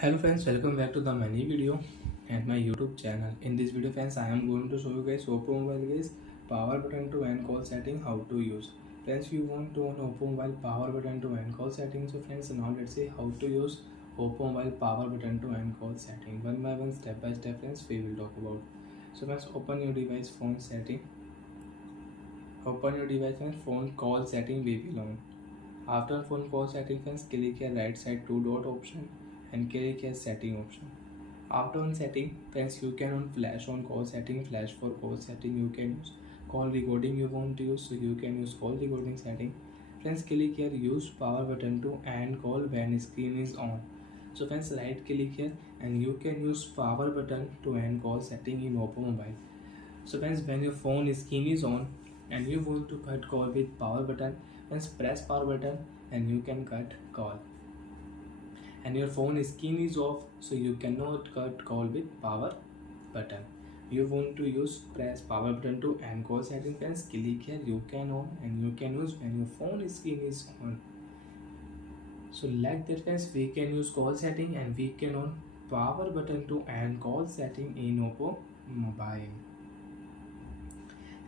Hello friends, welcome back to the mini video and my YouTube channel. In this video friends, I am going to show you guys Oppo mobile guys power button to end call setting how to use. Friends, you want to on Oppo mobile power button to end call setting. So friends, now let's see how to use Oppo mobile power button to end call setting. One by one, step by step friends, we will talk about. So friends, open your device phone setting. Open your device friends, phone call setting we will on. After phone call setting friends, click here right side two dot option and click here setting option. After on setting friends, you can on flash on call setting, flash for call setting you can use. Call recording you want to use, so you can use call recording setting. Friends, click here use power button to end call when screen is on. So friends, right click here and you can use power button to end call setting in Oppo mobile. So friends, when your phone screen is on and you want to cut call with power button, friends press power button and you can cut call. And your phone screen is off, so you cannot cut call with power button. You want to use press power button to end call setting, friends click here you can on and you can use when your phone screen is on. So like that friends, we can use call setting and we can on power button to end call setting in Oppo mobile.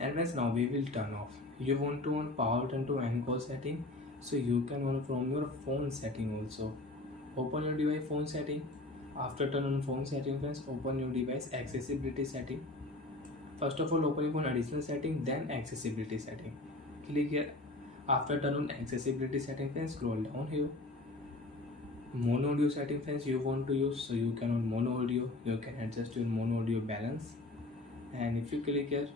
And friends, now we will turn off. You want to on power button to end call setting, so you can on from your phone setting also. Open your device phone setting. After turn on phone setting friends, open your device accessibility setting. First of all, open your phone additional setting, then accessibility setting. Click here. After turn on accessibility setting friends, scroll down here. Mono audio setting friends you want to use, so you can on mono audio. You can adjust your mono audio balance. And if you click here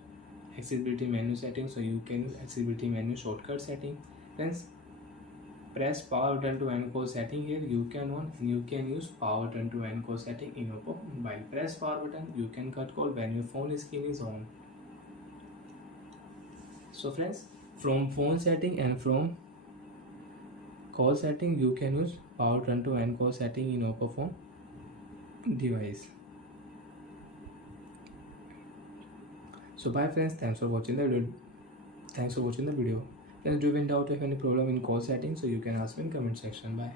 accessibility menu setting, so you can use accessibility menu shortcut setting. Friends, press power button to end call setting here you can on and you can use power button to end call setting in Oppo mobile. Press power button, you can cut call when your phone screen is on. So friends, from phone setting and from call setting you can use power button to end call setting in Oppo phone device. So bye friends, thanks for watching the video. Friends, do you in doubt if any problem in call setting, so you can ask me in comment section. Bye.